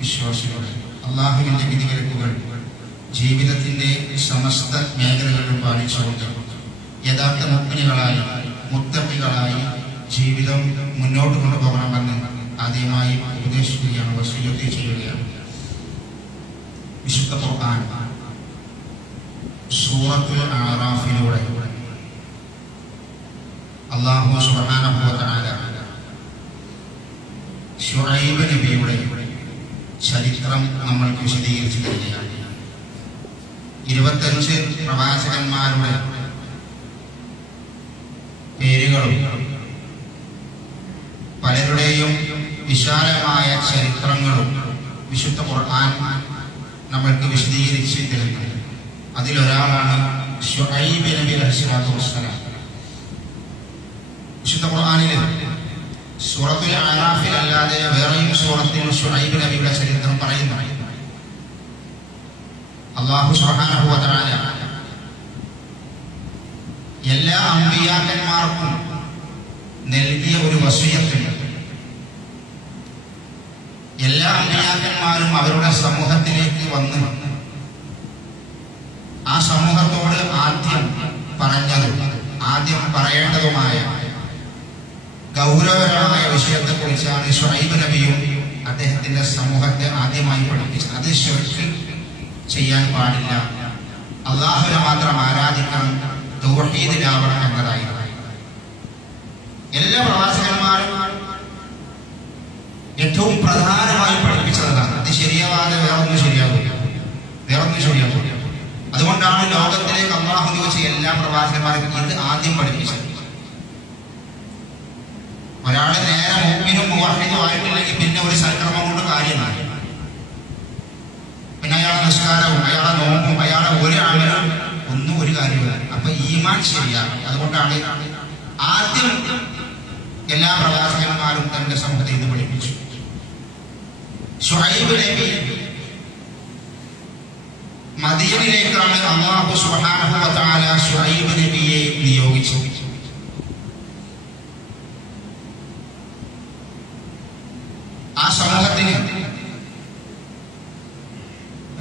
വിശ്വാസികളെ, അള്ളാഹുവിൻ്റെ വിധിവിലക്കുകൾ ജീവിതത്തിൻ്റെ സമസ്ത മേഖലകളിലും പാലിച്ചുകൊണ്ട് യഥാർത്ഥ മുഅ്മിനുകളായി മുത്തഖികളായി ജീവിതം മുന്നോട്ട് കൊണ്ടുപോകണമെന്ന് ആദ്യമായി ഉപദേശിക്കുകയാണ്, വസിയ്യത്ത് ചെയ്യുകയാണ്. വിശുദ്ധ ഖുർആൻ സൂറത്തുൽ അഅറാഫിലൂടെ അല്ലാഹു സുബ്ഹാനഹു വ തആല ശുഐബ് നബിയുടെ ചരിത്രം നമ്മൾക്ക് വിശദീകരിച്ചു തരികയാണ്. 25 പ്രവാചകന്മാരുടെ പേരുകളും പലരുടെയും വിശാലമായ ചരിത്രങ്ങളും വിശുദ്ധ ഖുർആൻ നമ്മൾക്ക് വിശദീകരിച്ച് തരുന്നത്. അതിലൊരാളാണ് ശുഐബ് നബി അലൈഹിസ്സലാത്തു വസ്സലാം. വിശുദ്ധ ഖുർആനിൽ സൂറത്തുൽ അഅറാഫിൽ അല്ലാതെ വേറെയും സൂറത്തിൽ ശുഐബ് നബിയുടെ ചരിത്രം പറയുന്നു. അല്ലാഹു സുബ്ഹാനഹു വ തആല എല്ലാ അമ്പിയാക്കന്മാർക്കും നൽകിയ ഒരു വസിയ്യത്തുണ്ട്. എല്ലാ അമ്പിയാക്കന്മാരും അവരുടെ സമൂഹത്തിലേക്ക് വന്ന് ആ സമൂഹത്തോട് ആദ്യം പറഞ്ഞതും ആദ്യം പറയേണ്ടതുമായ ഗൗരവകരമായ വിഷയത്തെക്കുറിച്ചാണ് ശുഐബ് നബിയും അദ്ദേഹത്തിന്റെ സമൂഹത്തെ ആദ്യമായി പഠിപ്പിച്ചത്. അത് ശിർക്ക് ചെയ്യാൻ പാടില്ല, അല്ലാഹുവിനെ മാത്രം ആരാധിക്കണം, തൗഹീദിലാവണം എന്നതായിരുന്നു. എല്ലാ പ്രവാചകന്മാരും ഏറ്റവും പ്രധാനമായി പഠിപ്പിച്ചതാണ്. അത് ശരിയാവാതെ വേറൊന്നും ശരിയാവില്ല. അതുകൊണ്ടാണ് ലോകത്തിലേക്ക് അല്ലാഹു ചോദിച്ച എല്ലാ പ്രവാചകന്മാരും ഇത് ആദ്യം പഠിപ്പിച്ചത്. ഒരാള് നേരെ മുഅ്മിനും മുവഹ്ഹിദും ആയിട്ടില്ലെങ്കിൽ പിന്നെ ഒരു സൽക്കർമ്മം കൊണ്ട് കാര്യമില്ല. പിന്നെ അയാളെ നിസ്കാരവും അയാളെ നോമ്പും അയാളെ ഒരു അമലും ഒന്നും ഒരു കാര്യമില്ല. അപ്പൊ ഈമാൻ ശരിയാണ്. അതുകൊണ്ടാണ് ആദ്യം എല്ലാ പ്രവാചകന്മാരും തന്റെ സമൂഹത്തെ ഇത് പഠിപ്പിച്ചു. ശുഐബ് നബി മദീനയിലേക്കാണ് അല്ലാഹു സുബ്ഹാനഹു വ തആല ശുഐബ് നബിയെ നിയോഗിച്ചത്. ആ സമൂഹത്തിന്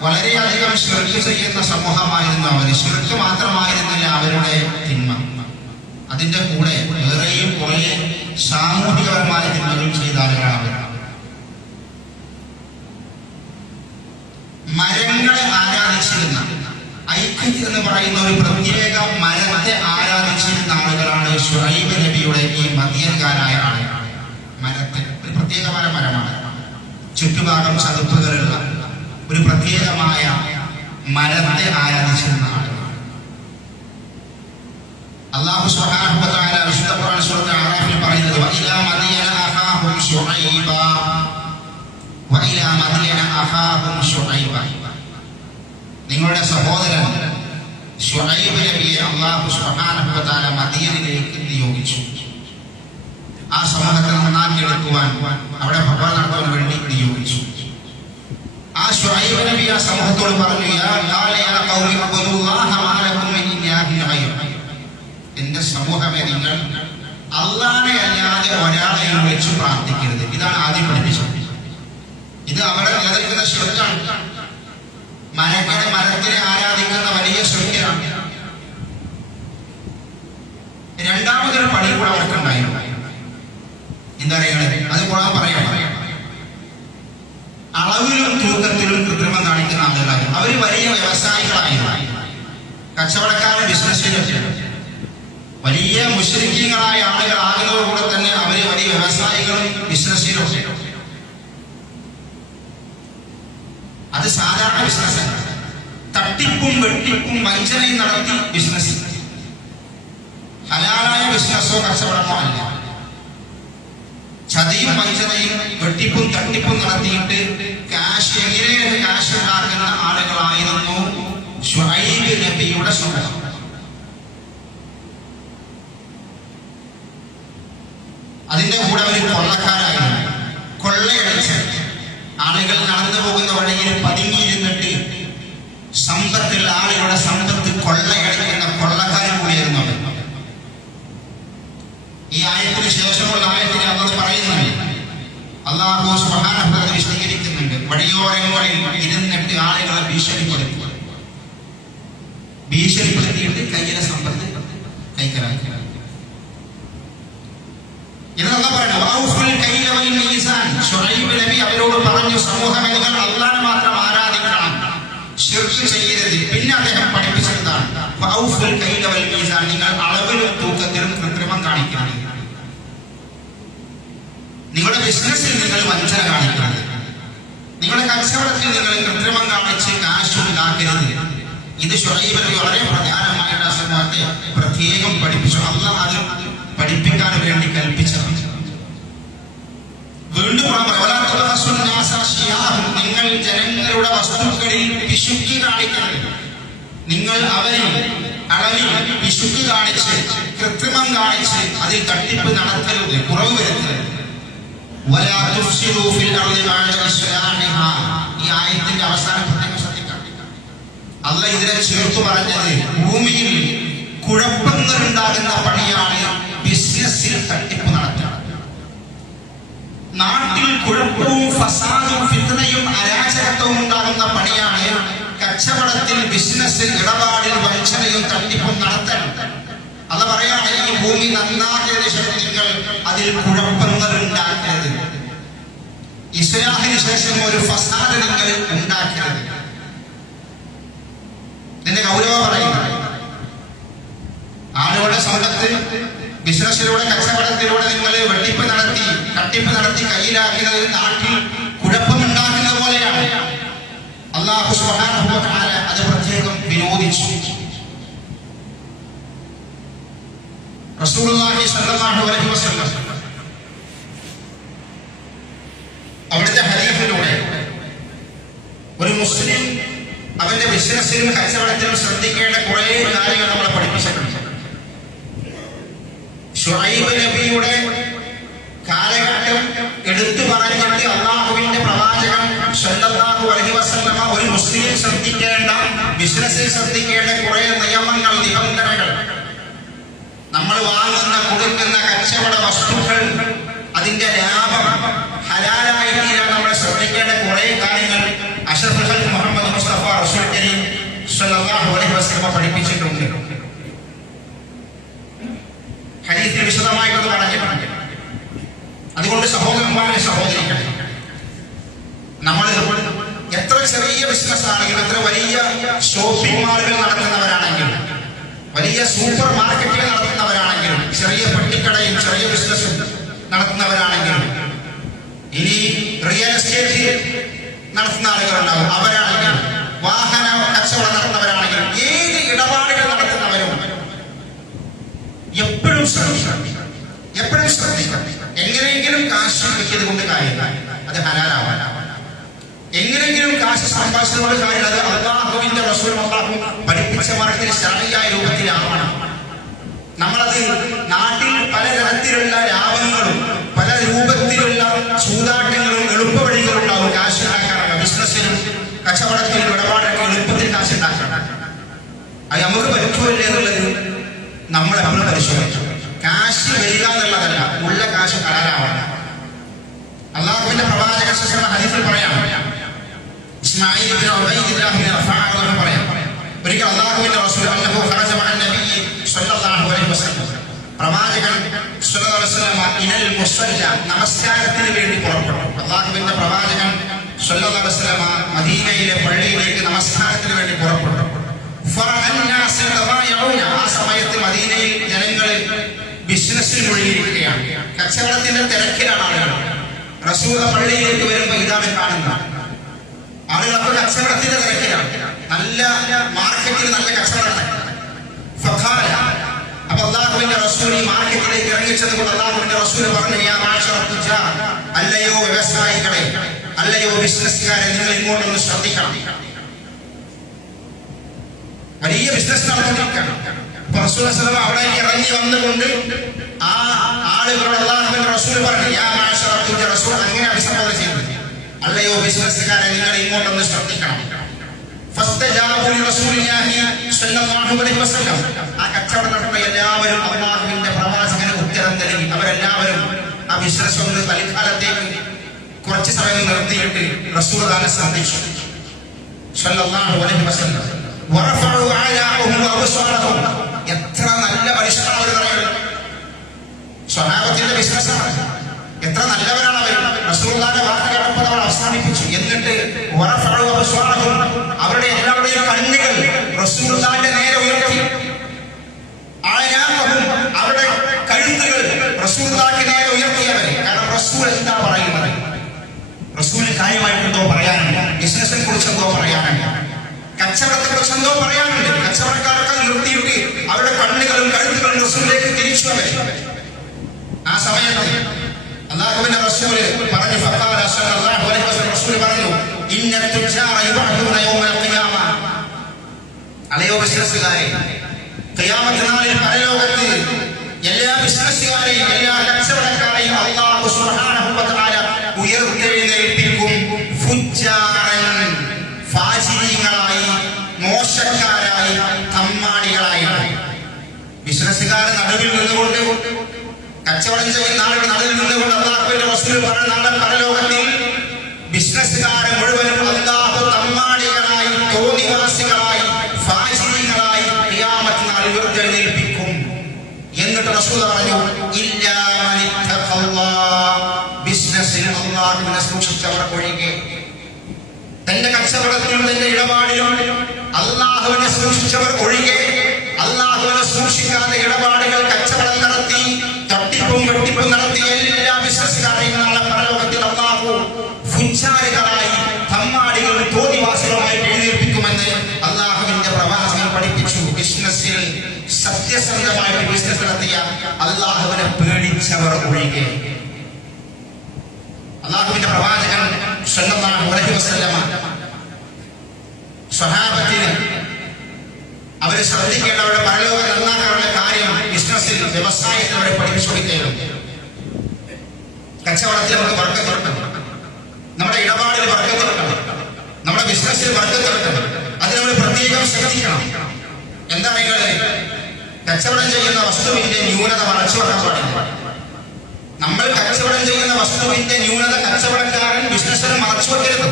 വളരെയധികം ശിർക്ക് ചെയ്യുന്ന സമൂഹമായിരുന്നു അവർ. ശിർക്ക് മാത്രമായിരുന്നില്ല അവരുടെ തിന്മ, അതിന്റെ കൂടെ വേറെയും കുറെ സാമൂഹികപരമായ തിന്മകൾ ചെയ്ത ആളുകളാണ് അവർ. മരങ്ങളെ ആരാധിച്ചിരുന്ന, ഐക്യത്ത് എന്ന് പറയുന്ന ഒരു പ്രത്യേക മരത്തെ ആരാധിച്ചിരുന്ന ആളുകളാണ് ശുഐബ് നബിയുടെ ഈ മദീനക്കാരായ ആളുകൾ. മരത്തെ ഒരു പ്രത്യേകമായ മരമാണ്, ചുറ്റുഭാഗം ചതുപ്പുകളുള്ള ഒരു പ്രത്യേകമായ മരത്തെ ആരാധിച്ചിരുന്ന ആളുകളാണ്. അല്ലാഹു സുബ്ഹാനഹു വ തആല വിശുദ്ധ ഖുർആൻ സൂറത്തുൽ അഅറാഫിൽ പറയുന്നത് വഇലാ മദിയന അഖാഹും ശുഐബ വഇലാ മദിയന അഖാഹും ശുഐബ. നിങ്ങളുടെ സഹോദരൻ ശുഐബ് നബിയെ അല്ലാഹു സുബ്ഹാനഹു വ തആല മദീനയിലേക്ക് നിയോഗിച്ചു. ആ സമൂഹത്തെ നന്നാക്കിയെടുക്കുവാൻ, അവിടെ ഭവനം നടത്താൻ വേണ്ടി നിയോഗിച്ചു. ആ ശുഐബ് നബി ആ സമൂഹത്തോട് പറഞ്ഞു, എന്റെ സമൂഹമേ, നിങ്ങൾ അല്ലാഹനെ അല്ലാതെ ഒരാളെയും വിളിച്ചു പ്രാർത്ഥിക്കരുത്. ഇതാണ് ആദ്യം പഠിപ്പിച്ചത്. ഇത് അവിടെ നിലനിൽക്കുന്ന ശിർക്കാണ്. മരത്തിനെ ആരാധിക്കുന്ന വലിയ ശിർക്കാണ്. രണ്ടാമതൊരു പണി കൂടെ അവർക്കുണ്ടായിരുന്നു. എന്താ പറയുക? അത് ഖുർആൻ പറയാം. അളവിലും തൂക്കത്തിലും കൃത്രിമം കാണിക്കുന്ന ആളുകളായിരുന്നു. അവർ വലിയ വ്യവസായികളായിരുന്നു, കച്ചവടക്കാരുടെ ബിസിനസ്സിലൊക്കെ വലിയ മുശ്രിക്കീങ്ങളായ ആളുകളാകുന്നതോടുകൂടെ തന്നെ അവര് വലിയ വ്യവസായികളും ബിസിനസ്സിലൊക്കെ. അത് സാധാരണ ബിസിനസ്, തട്ടിപ്പും വെട്ടിപ്പും വഞ്ചനയും നടത്തി ബിസിനസ്, ഹലാലായ ബിസിനസ്സോ കച്ചവടമോ അല്ല. ചതിയും വഞ്ചനയും വെട്ടിപ്പും തട്ടിപ്പും നടത്തിയിട്ട് എങ്ങനെയാണ് കാശ് ഉണ്ടാക്കുന്ന ആളുകളായിരുന്നു ശുഐബ് നബിയുടെ സമൂഹം. അതിന്റെ കൂടെ അവർ കൊള്ളക്കാരായിരുന്നു. കൊള്ളയടിച്ച് ആളുകൾ നടന്നു പോകുന്ന വഴിയിൽ പതുങ്ങിയിരുന്നിട്ട് സമ്പത്തുള്ള ആളുകളുടെ സമ്പത്ത് കൊള്ളയടിക്കുന്ന കൊള്ളക്കാരും കൂടിയായിരുന്നു അവർ. ഈ ആയത്തിന് ശേഷമുള്ള ആയത്തിന് അവർ പറയുന്നത് അല്ലാഹു സുബ്ഹാനഹു വ തആല വിശദീകരിക്കുന്നുണ്ട്. വഴിയോരങ്ങളിൽ ഇരുന്നിട്ട് ആളുകളെ ഭീഷണിപ്പെടുത്തിയിട്ട് കയ്യിലെ സമ്പത്ത് കൈക്കലാക്കി. ഇതെന്താ പറയുന്നത്? ശുഐബ് നബി അവരോട് പറഞ്ഞു, സമൂഹമേ, നിങ്ങൾ അല്ലാഹനെ മാത്രം ആരാധിക്കണം, ശിർക്ക് ചെയ്യരുത്. പിന്നെ അദ്ദേഹം പഠിപ്പിച്ചതാണ് നിങ്ങൾ അളവിലും തൂക്കത്തിലും കൃത്രിമം കാണിക്കണം. നിങ്ങളുടെ ബിസിനസ്സിൽ നിങ്ങൾ വഞ്ചന കാണിക്കരുത്. നിങ്ങളുടെ കച്ചവടത്തിൽ നിങ്ങൾ കൃത്രിമം കാണിച്ച് കാശുണ്ടാക്കരുത്. ഇത് ശുഐബ് നബി വളരെ പ്രധാനമായിട്ട് ആ സമൂഹത്തെ പ്രത്യേകം പഠിപ്പിച്ചു. അല്ലാഹ് അത് പഠിപ്പിക്കാൻ വേണ്ടി കൽപ്പിച്ചതാണ്. വീണ്ടും നിങ്ങൾ ജനങ്ങളുടെ വസ്തുക്കളിൽ പിശുക്കി കാണിക്കരുത്. നിങ്ങൾ അവരിൽ അളവിൽ പിശുക്ക് കാണിച്ച് കൃത്രിമം കാണിച്ച് അതിൽ തട്ടിപ്പ് നടത്തരുത്, കുറവ് വരുത്തരുത്. ഈ ആയത്തിന്റെ അവസാന പ്രത്യേകം ശ്രദ്ധിക്കണം. അല്ലാഹ് ഇതിനെ ചേർത്ത് പറഞ്ഞത് ഭൂമിയിൽ കുഴപ്പങ്ങൾ ഉണ്ടാകുന്ന പണിയാണ് ബിസിനസ്സിൽ തട്ടിപ്പ് നടത്തുക. നാട്ടിൽ കുഴപ്പവും ഫസാദും ഫിത്നയും അരാജകത്വവും ഉണ്ടാകുന്ന പണിയാണ് കച്ചവടത്തിൽ ബിസിനസ്സിൽ ഇടപാടിൽ വഞ്ചനയും തട്ടിപ്പും നടത്തണം. അത് പറയാണ്, ഈ ഭൂമി നന്നാക്കിയതിനു ശേഷം നിങ്ങൾ അതിൽ കുഴപ്പങ്ങൾ ഉണ്ടാക്കരുത്. ഇസ്ലാഹിന് ശേഷം ഒരു ഫസാദ് നിങ്ങൾ ഉണ്ടാക്കരുത്. ഇതിന്റെ ഗൗരവം പറയുന്നത് ആളുകളുടെ സമ്പത്ത് ബിസിനസ്സിലൂടെ കച്ചവടത്തിലൂടെ നിങ്ങൾ വെട്ടിപ്പ് നടത്തി തട്ടിപ്പ് നടത്തി കയ്യിലാക്കുന്നത് നാട്ടിൽ കുഴപ്പമുണ്ടാക്കുന്നത് പോലെയാണ്. അല്ലാഹു സുബ്ഹാനഹു വ തആല അത് പ്രത്യേകം വിരോധിച്ചു. റസൂലുള്ളാഹി സ്വല്ലല്ലാഹു അലൈഹി വസല്ലം അവിടുത്തെ ഹദീസിലൂടെ ഒരു മുസ്ലിം അവന്റെ ബിസിനസ്സിലും കച്ചവടത്തിലും ശ്രദ്ധിക്കേണ്ട കുറെ കാര്യങ്ങൾ നമ്മളെ പഠിപ്പിച്ചിട്ടുണ്ട്. ശുഐബ് നബിയുടെ കാലഘട്ടം എടുത്തു പറഞ്ഞിട്ട് അല്ലാഹുവിന്റെ പ്രവാചകൻ സ്വല്ലല്ലാഹു അലൈഹി വസല്ലമ ഒരു മുസ്ലിം ശ്രദ്ധിക്കേണ്ട ബിസിനസ്സിൽ ശ്രദ്ധിക്കേണ്ട കുറെ നിയമങ്ങൾ, നിബന്ധനകൾ, നമ്മൾ വാങ്ങുന്ന കൊടുക്കുന്ന കച്ചവട വസ്തുക്കൾ അതിന്റെ ലാഭം ഹലാലായി തീരാൻ നമ്മൾ ശ്രദ്ധിക്കേണ്ട കുറെ കാര്യങ്ങൾ അഷ്റഫുൽ ഖൽഖ് മുഹമ്മദ് മുസ്തഫ റസൂൽ കരീം സ്വല്ലല്ലാഹു അലൈഹി വസല്ലമ പഠിപ്പിച്ചിട്ടുണ്ട്. ഹദീസിൽ വിശദമായിട്ട് പറഞ്ഞിട്ടുണ്ട്. അതുകൊണ്ട് സഹോദരന്മാരെ, സഹോദരികളെ, നമ്മൾ എത്ര ചെറിയ ബിസിനസ് ആണെങ്കിലും, എത്ര വലിയ ഷോപ്പിംഗ് മാളുകൾ നടത്തുന്നവരാണെങ്കിലും, വലിയ സൂപ്പർ മാർക്കറ്റുകൾ നടത്തുന്നവരാണെങ്കിലും, ചെറിയ പെട്ടിക്കടയും ചെറിയ ബിസിനസ് നടത്തുന്നവരാണെങ്കിലും, ഇനി റിയൽ എസ്റ്റേറ്റ് നടത്തുന്ന ആളുകളുണ്ടാവും, അവരാണെങ്കിലും, വാഹന കച്ചവടം നടത്തുന്നവരാണെങ്കിലും, ഏത് ഇടപാടുകൾ നടത്തുന്നവരും എപ്പോഴും ശ്രദ്ധിക്കണം. എങ്ങനെയെങ്കിലും കാശ് കിട്ടിയത് കൊണ്ട് കാര്യം അത് ഹലാലാവാൻ, എങ്ങനെയെങ്കിലും കാശ് സമ്പാദിച്ചതുകൊണ്ട് കാര്യം അത് അല്ലാഹുവിന്റെ റസൂലും അല്ലാഹു പഠിപ്പിച്ച മാർഗത്തിൽ ശരഈയായ രൂപത്തിലാവണം. നമ്മളത് നാട്ടിൽ പലതരത്തിലുള്ള ലാഭങ്ങളും പല രൂപത്തിലുള്ള ചൂതാട്ടങ്ങളും എളുപ്പവഴികളും ഉണ്ടാവും. കാശ് ഉണ്ടാക്കാനുള്ള ബിസിനസ്സിലും കച്ചവടത്തിലും ഇടപാടൊക്കെ എളുപ്പത്തിൽ കാശ് ഉണ്ടാക്കണം. അത് നമുക്ക് പറ്റുമല്ലേ എന്നുള്ളത് നമ്മൾ പരിശോധിച്ചു. കാശ് വരിക എന്നുള്ളതല്ല, ഉള്ള കാശ് ഹലാലാവണം. അല്ലാഹുവിന്റെ പ്രവാചകൻ ഹദീസിൽ പറയാം, ഇസ്മാഈൽ ഇബ്നു ഉബൈദില്ലാഹ് ഇബ്നു റഫാഅ പറയാം, ഒരിക്കൽ അല്ലാഹുവിന്റെ റസൂൽ അന്നഹു ഖറജ മഅ നബി സ്വല്ലല്ലാഹു അലൈഹി വസല്ലം, പ്രവാചകൻ സ്വല്ലല്ലാഹു അലൈഹി വസല്ലം ഇനൽ മുസല്ല, നമസ്കാരത്തിന് വേണ്ടി പുറപ്പെട്ടു. അല്ലാഹുവിന്റെ പ്രവാചകൻ സ്വല്ലല്ലാഹു അലൈഹി വസല്ലം മദീനയിലെ പള്ളിയിലേക്ക് നമസ്കാരത്തിന് വേണ്ടി പുറപ്പെട്ടു. ആ സമയത്ത് മദീനയിൽ ജനങ്ങൾ ബിസിനസ്സിൽ മുഴുകിയിരിക്കുകയാണ്, കച്ചവടത്തിന്റെ തിരക്കിലാണ് ആളുകൾ. റസൂൽ പള്ളിയിലേക്ക് വരുമ്പോൾ ഇതാണ് കാണുന്നത്. ആളുകളൊക്കെ കച്ചവടത്തിന്റെ തിരക്കിലാണ്, നല്ല മാർക്കറ്റിൽ നല്ല കച്ചവടം. അപ്പൊ അല്ലാഹുവിന്റെ റസൂൽ ഈ മാർക്കറ്റിലേക്ക് ഇറങ്ങിച്ചത് കൊണ്ട് അല്ലാഹുവിന്റെ റസൂൽ പറഞ്ഞു, അല്ലയോ വ്യവസായികളെ, അല്ലയോ ബിസിനസ്സുകാരെ, നിങ്ങൾ ഇങ്ങോട്ടൊന്ന് ശ്രദ്ധിക്കണം. വലിയ ബിസിനസ് നടന്നുകൊണ്ടിരിക്കണം. അവിടെ ഇറങ്ങി വന്നുകൊണ്ട് ആ ആളുകളോട് അല്ലാഹുവിന്റെ റസൂൽ പറഞ്ഞു, അങ്ങനെ അഭിസംബോധന ചെയ്തു, അല്ലയോ ബിസിനസ്സുകാരെ, നിങ്ങൾ ഇങ്ങോട്ടൊന്ന് ശ്രദ്ധിക്കണം. ആ കച്ചവടം നടത്തുന്ന എല്ലാവരും അല്ലാഹുവിന്റെ പ്രവാചകന് ഉത്തരം നൽകി. അവരെല്ലാവരും ആ ബിസിനസ് ഒന്ന് തൽക്കാലത്തേക്ക് കുറച്ച് സമയം നിർത്തിയിട്ട് റസൂലുള്ളാഹിനെ ശ്രദ്ധിച്ചു സ്വല്ലല്ലാഹു അലൈഹി വസല്ലം. വറഫഉ അഅലാഹും വഅബ്സാറഹും. എത്ര നല്ല മനുഷ്യനാണ് അവർ പറയുന്നത്. സ്വഹാബത്തിന്റെ ബിസിനസ്സാണ്. എത്ര നല്ലവരാണ് അവർ. റസൂലുള്ളാഹിന്റെ വാക്ക് കേട്ടപ്പോൾ അവർ അവസാനിപ്പിച്ചു. എന്നിട്ട് വറഫഉ അബ്സാറഹും, അവരുടെ എല്ലാവരുടെയും കണ്ണുകൾ റസൂലുള്ളാഹിന്റെ നേരെ ഉയർത്തി. അഅലാഹും, അവരുടെ കഴുത്തുകൾ റസൂലുള്ളാഹിക്ക് നേരെ ഉയർത്തിയവർ. കാരണം റസൂൽ എന്താ പറയുന്നത്? റസൂലിന് കാര്യമായിട്ടെന്തോ പറയാനുണ്ട്. ബിസിനസിനെ കുറിച്ച് എന്തോ പറയാനുണ്ട്, കച്ചവടത്തെ കുറിച്ച് എന്തോ പറയാനുണ്ട്. കച്ചവടക്കാരൊക്കെ നിർത്തിയിട്ട് അവരുടെ കണ്ണുകളും കഴുത്തുകളും റസൂലിലേക്ക് തിരിച്ചു. ആ സമയത്ത് അല്ലാഹുവിന്റെ റസൂല് പറഞ്ഞു, ഫഖാല സല്ലല്ലാഹു അലൈഹി വസല്ലം, റസൂൽ പറഞ്ഞു, ഇന്ന തുജാറ യുബഅദൂന യൗമൽ ഖിയാമ. അലയോ ബിസിനസ്സുകാരെ, ഖിയാമത്ത് നാളിൽ പരലോകത്ത് എല്ലാ ബിസിനസ്സുകാരെയും എല്ലാ കച്ചവടക്കാരെയും അല്ലാഹു സുബ്ഹാനഹു വ തആല ഉയർത്തെഴുന്നേൽപ്പിക്കും. ഫുജ്ജാറൻ, ഫാജിരീങ്ങളായി, മോശക്കാരായി, തമ്മാടികളായി. ബിസിനസ്സുകാരെ നടുവിൽ നിന്നുകൊണ്ട്, കച്ചവടം ചെയ്യുന്ന ആളുടെ നടുവിൽ നിന്നുകൊണ്ട് അല്ലാഹുവിന്റെ റസൂൽ പറഞ്ഞ നാളെ പരലോകത്തിൽ ബിസിനസ്സുകാരെ മുഴുവനും അല്ലാഹു തമ്മാടികളായി, തോന്നിവാസികളായി, ഫാജിരീങ്ങളായി ഖിയാമത്ത് നാളിൽ ഉയർത്തെഴുന്നേൽപ്പിക്കും. എന്നിട്ട് റസൂൽ പറഞ്ഞു, ഇല്ലാ മൻ ഇത്തഖല്ലാഹ്, ബിസിനസ്സിൽ അല്ലാഹുവിനെ സൂക്ഷിച്ചവർ ഒഴികെ. തന്റെ കച്ചവടത്തിലും തന്റെ ഇടപാടിലും അല്ലാഹുവിനെ സൂക്ഷിച്ചവർ ഒഴികെ. അല്ലാഹുവിനെ സൂക്ഷിക്കാതെ ഇടപാടുകൾ, കച്ചവടം നടത്തി തട്ടിപ്പും വെട്ടിപ്പും നടത്തിയ എല്ലാ ബിസിനസ്സുകാരെയും നാളെ പരലോകത്തിൽ അല്ലാഹു ഫുജ്ജാറുകളായി, തമ്മാടികളും തോന്നിവാസികളുമായി എഴുന്നേൽപ്പിക്കുമെന്ന് അല്ലാഹുവിന്റെ പ്രവാചകൻ പഠിപ്പിച്ചു. ബിസിനസ്സിൽ സത്യസന്ധമായിട്ട് ബിസിനസ് നടത്തിയ അല്ലാഹുവിനെ പേടിച്ചവർ ഒഴികെ. അല്ലാഹുവിന്റെ പ്രവാചകൻ സല്ലല്ലാഹു അലൈഹി വസല്ലം സ്വഹാബത്തിന് അവര് ശ്രദ്ധിക്കേണ്ട, അവരുടെ പരലോകം നന്നാക്കാനുള്ള കാര്യം ബിസിനസ്സിൽ, വ്യവസായത്തിൽ അവരെ പഠിപ്പിച്ചു കൊടുക്കുകയാണ്. കച്ചവടത്തിൽ നമുക്ക് ബർക്കത്ത് കിട്ടണം, നമ്മുടെ ഇടപാടിൽ ബർക്കത്ത് കിട്ടണം, നമ്മുടെ ബിസിനസ്സിൽ ബർക്കത്ത് കിട്ടണം. അതിന് നമ്മൾ പ്രത്യേകം ശ്രദ്ധിക്കണം. എന്താ നിങ്ങൾ കച്ചവടം ചെയ്യുന്ന വസ്തുവിന്റെ ന്യൂനത മറച്ചു വെക്കാൻ പാടില്ല. നമ്മൾ കച്ചവടം ചെയ്യുന്ന വസ്തുവിന്റെ ന്യൂനത കച്ചവടക്കാരൻ, ബിസിനസ്സിന് മറച്ചു വെക്കരുത്.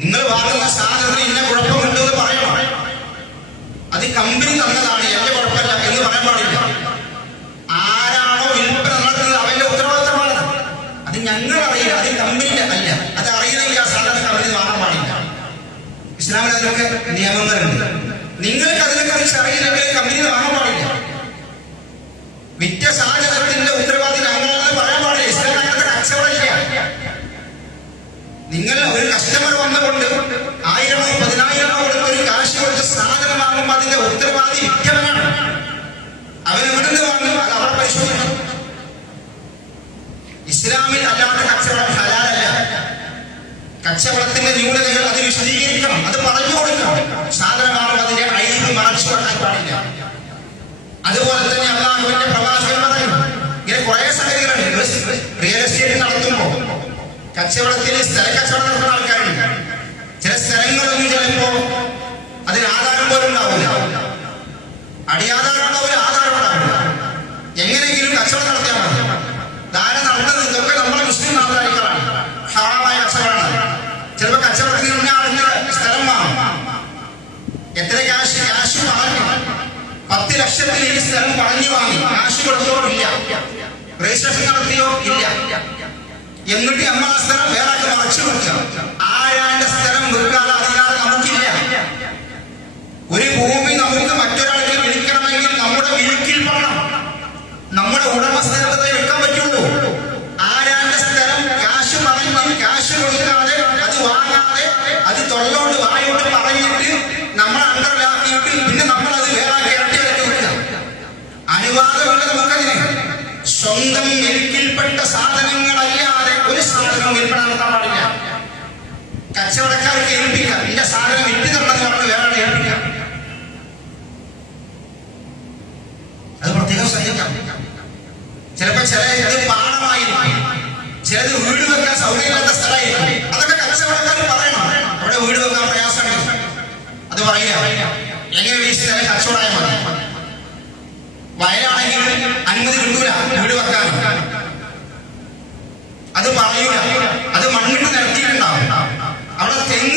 നിങ്ങൾ വാങ്ങുന്ന സാധനത്തിന് ഇന്ന കുഴപ്പമുണ്ട് എന്ന് പറയണം. അത് കമ്പനി തന്നതാണ്, എന്റെ കുഴപ്പമില്ല എന്ന് പറയാൻ പാടില്ല. ആരാണോ വിൽപ്പന നടത്തുന്നത് അവന്റെ ഉത്തരവാദിത്തമാണ്. അത് ഞങ്ങൾ അറിയില്ല, അത് കമ്പനിയുടെ അല്ല. അത് അറിയുന്നെങ്കിൽ ആ സാധനം കമ്പനി വാങ്ങാൻ പാടില്ല. ഇസ്ലാമിൽ അതിനൊക്കെ നിയമങ്ങളുണ്ട്. നിങ്ങൾക്ക് അതിനെ കുറിച്ച് അറിയില്ലെങ്കിൽ കമ്പനി വാങ്ങാൻ പാടില്ല. വിറ്റ സാധനത്തിന്റെ ഉത്തരവാദി ഞങ്ങളെന്ന് പറയാൻ പാടില്ല. ഇസ്ലാം അങ്ങനത്തെ കച്ചവടമില്ല. നിങ്ങൾ ഒരു കസ്റ്റമർ വന്നുകൊണ്ട് 1000 10,000 കൊടുത്ത് ഒരു കാശ് കൊടുത്ത് സാധനം വാങ്ങുമ്പോൾ അതിന്റെ ഉത്തരവാദി വിറ്റവനാണ്. അവൻ എവിടുന്ന് വാങ്ങും, അത് അവിടെ പരിശോധിക്കണം. ഇസ്ലാമിൽ അല്ലാത്ത കച്ചവടം ഹലാലല്ല. കച്ചവടത്തിന്റെ ന്യൂനതകൾ അത് വിശദീകരിക്കണം, അത് പറഞ്ഞു കൊടുക്കണം. സാധനമാണ് അതിന്റെ അഴിവ് മറച്ചു വെക്കാൻ പാടില്ല. അതുപോലെ തന്നെ അല്ലാഹുവിന്റെ പ്രവാചകൻ പറയുന്നു, ഇങ്ങനെ കുറെ സംഗതികളുണ്ട്. റിയൽ എസ്റ്റേറ്റ് നടത്തുമ്പോൾ, കച്ചവടത്തിൽ സ്ഥല കച്ചവടം നടത്തുന്ന ആൾക്കാരുണ്ട്. ചില സ്ഥലങ്ങളൊന്നും ചിലപ്പോ അതിന് ആധാരം പോലും ഉണ്ടാവില്ല, അടിയാധാരം ഉണ്ടാവില്ല, ആധാരം ഉണ്ടാവില്ല. എങ്ങനെയെങ്കിലും കച്ചവടം നടത്തിയാൽ മതി. ധാര നടത്തുന്നത് ഇതൊക്കെ നമ്മുടെ മുസ്ലിം നാട്ടുകാരികളാണ്, ഹറാമായ കച്ചവടമാണ്. ചിലപ്പോ കച്ചവടത്തിന് മുന്നേ ആളുടെ സ്ഥലം വാങ്ങും. എത്ര കാശ് വാങ്ങി, 10 ലക്ഷത്തിൽ ഈ സ്ഥലം പറഞ്ഞു വാങ്ങി. കാശ് കൊടുത്തോ ഇല്ല, രജിസ്ട്രേഷൻ നടത്തിയോ ഇല്ല. എന്നിട്ട് നമ്മൾ ആ സ്ഥലം വേറെ മറച്ചു കൊടുക്കുക. ആരാന്റെ സ്ഥലം വിൽക്കാനുള്ള അധികാരം നമുക്കില്ല. ഒരു ഭൂമി നമുക്ക് മറ്റൊരാൾക്ക് വിൽക്കണമെങ്കിൽ നമ്മുടെ വിൽക്കിൽ വേണം, നമ്മുടെ ഉടമസ്ഥതയെ വിൽക്കാൻ പറ്റുള്ളൂ. ആരാന്റെ സ്ഥലം കാശ് പറഞ്ഞ് കാശ് കൊടുക്കാതെ, അത് വാങ്ങാതെ, അത് തൊള്ളോണ്ട് വായോണ്ട് പറഞ്ഞിട്ട് നമ്മൾ അണ്ടറിലാക്കിയിട്ട് പിന്നെ നമ്മൾ അത് വേറെ ഇരട്ടി വിലക്ക് വിൽക്കുക. അനുവാദമുള്ള നമുക്കതിന് സ്വന്തം വിൽക്കിൽപ്പെട്ട സാധനങ്ങളല്ലാതെ ഒരു സാധനം വിൽപ്പന നടത്താൻ പാടില്ല. കച്ചവടക്കാർക്ക് ഏൽപ്പിക്കാം, എന്റെ സാധനം വിറ്റ് തരണമെന്ന് പറഞ്ഞ് വേറെ ഏൽപ്പിക്കാം. അത് പ്രത്യേകം ശ്രദ്ധിക്കാം. ചിലപ്പോ ചിലത് പാടമായിരിക്കും, ചിലത് വീട് വെക്കാൻ സൗകര്യമില്ലാത്ത സ്ഥലമായിരിക്കും. അതൊക്കെ കച്ചവടക്കാർ പറയണം, അവിടെ വീട് വെക്കാൻ പ്രയാസമുണ്ട്. അത് പറയുക എങ്ങനെ വീശിയാൽ കച്ചവടമായി മതി. വയലാണെങ്കിൽ അനുമതി കിട്ടൂല വീട് വെക്കാൻ. അത് പറയൂല. അത് മണ്ണിട്ട് നിരത്തിയിട്ടുണ്ടാവും, അവിടെ തെങ്ങ്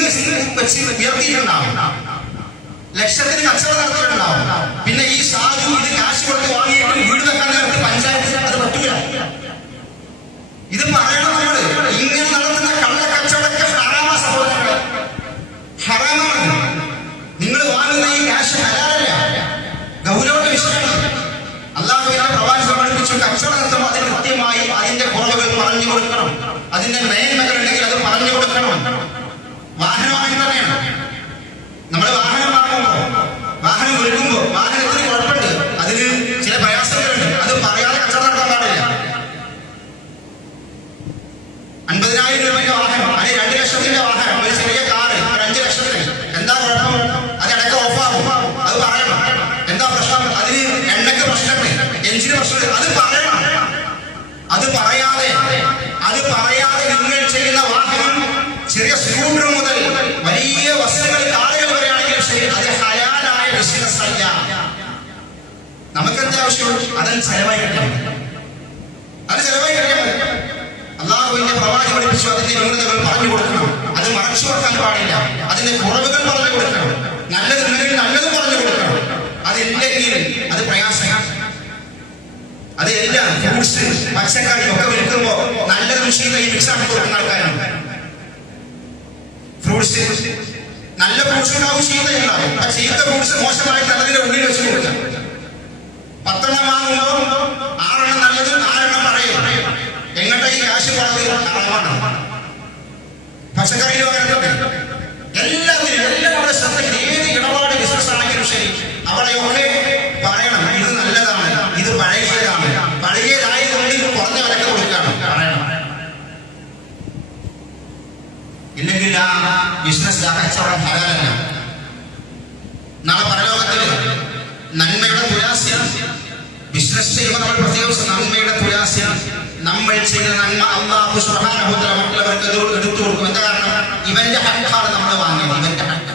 വെച്ച് ഉയർത്തിയിട്ടുണ്ടാവും, ലക്ഷത്തിന് കച്ചവടം നടത്തിയിട്ടുണ്ടാവും. പിന്നെ ഈ സാധു ഇത് കാശ് കൊടുത്ത് വാങ്ങിയിട്ട് വീട് വെക്കാൻ നേരത്ത് പഞ്ചായത്ത് അത് പറ്റൂല. ഇത് പറയണം നമ്മള്. ഇങ്ങനെ നടത്തുന്ന കള്ള കച്ചവടമൊക്കെ ഹറാമ സഹോദരങ്ങളെ, ഹറാമാണ്. നിങ്ങൾ വാങ്ങുന്ന ഈ കാശ് ഹലാലല്ല, ഗൗരവമുള്ള വിഷയമാണ്. അല്ലാഹുവിന്റെ പ്രവാചകൻ പഠിപ്പിച്ചു, കച്ചവടം നടത്തുമ്പോൾ അതിന് കൃത്യമായി അതിന്റെ കുറവുകൾ പറഞ്ഞു കൊടുക്കണം, അതിന്റെ മേന്മകൾ ഉണ്ടെങ്കിൽ അത് പറഞ്ഞു കൊടുക്കണം. വാഹനമായി തന്നെയാണ്. നമ്മൾ വാഹനം വാങ്ങുമ്പോൾ, വാഹനം വിൽക്കുമ്പോൾ വാഹനത്തിന് കുഴപ്പമുണ്ട്, അതിന് ചില പ്രയാസങ്ങളുണ്ട്, അത് പറയാതെ കച്ചവടം നടത്താൻ പാടില്ല. 50,000 രൂപയുടെ വാഹനം, അല്ലെങ്കിൽ 2 ലക്ഷത്തിന്റെ വാഹനം, ഒരു ചെറിയ കാറ് 5 ലക്ഷത്തിന്, എന്താ കുഴപ്പം? അതിടയ്ക്ക് ഓഫാകും, അത് പറയണം. എന്താ പ്രശ്നം? അതിന് എണ്ണയ്ക്ക് പ്രശ്നമുണ്ട്, എഞ്ചിന് പ്രശ്നമുണ്ട്, അത് പറയണം. അത് പറയാതെ നിങ്ങൾ ചെയ്യുന്ന വാഹനം ചെറിയ സ്കൂട്ടർ മുതൽ വലിയ വസ്തുക്കൾ, കാറുകൾ വരെയാണെങ്കിലും ശരി, അത് ഹലാലായ ബിസിനസ് അല്ല. നമുക്ക് എന്താ ആവശ്യം? അതിന് ചെലവായി കിട്ടിയാൽ മതി. അള്ളാഹുവിന്റെ പ്രവാചകൻ പഠിപ്പിച്ചു, അതിന്റെ ന്യൂനതകൾ പറഞ്ഞു കൊടുക്കണം, അത് മറച്ചു കൊടുക്കാൻ പാടില്ല, അതിന്റെ കുറവുകൾ പറഞ്ഞു കൊടുക്കണം, നല്ലതുണ്ടെങ്കിൽ നല്ലതും പറഞ്ഞു കൊടുക്കണം. അതില്ലെങ്കിൽ അത് പ്രയാസമാണ്. അത് എല്ലാം ഫ്രൂട്ട്സ്, പച്ചക്കറി ഒക്കെ വിൽക്കുമ്പോ നല്ലതും ചീത്തയും മിക്സാക്കി കൊടുക്കുന്ന ആൾക്കാരുണ്ട്. ഫ്രൂട്ട്സ് നല്ല ഫ്രൂട്ട്സ് ഉണ്ടാവും, ചീത്തയുണ്ടാവും. ആ ചീത്ത ഫ്രൂട്ട്സ് മോശമായിട്ട് അതിന്റെ ഉള്ളിൽ വെച്ച് കൊടുക്കാം. 10 എണ്ണം വാങ്ങുമ്പോ 6 എണ്ണം നല്ലതും 4 എണ്ണം പറയും. എങ്ങോട്ടാ ഈ കാശ് പോണത്? ഹറാമാണ്. പച്ചക്കറിയിൽ എല്ലാത്തിനും എല്ലാം അവിടെ ശ്രദ്ധിക്കണം. ഏത് ഇടപാട് ബിസിനസ് ആണെങ്കിലും ശരി, അവിടെയൊക്കെ പറയണം, ഇത് നല്ലതാണ്, ഇത് പഴകിയതാണ്, പഴകിയതായതുകൊണ്ട് ഇത് കുറഞ്ഞ വിലക്ക് കൊടുക്കണം, പറയണം. ഇല്ലെങ്കിൽ ആ ബിസിനസ് കച്ചവടം ഹലാലല്ല. നാളെ പരലോകത്തില് നന്മയുടെ തുലാസ്യം ബിസിനസ് ചെയ്യുമ്പോൾ നമ്മൾ പ്രത്യേകിച്ച് നന്മയുടെ തുലാസ്യം, നമ്മൾ ചെയ്ത നന്മ അല്ലാഹു സുബ്ഹാനഹു വ തആല മറ്റുള്ളവർക്ക് എടുത്തു കൊടുക്കും. എന്താ കാരണം? ഇവന്റെ ഹക്കാണ് നമ്മൾ വാങ്ങിയത്, ഇവന്റെ ഹക്ക്.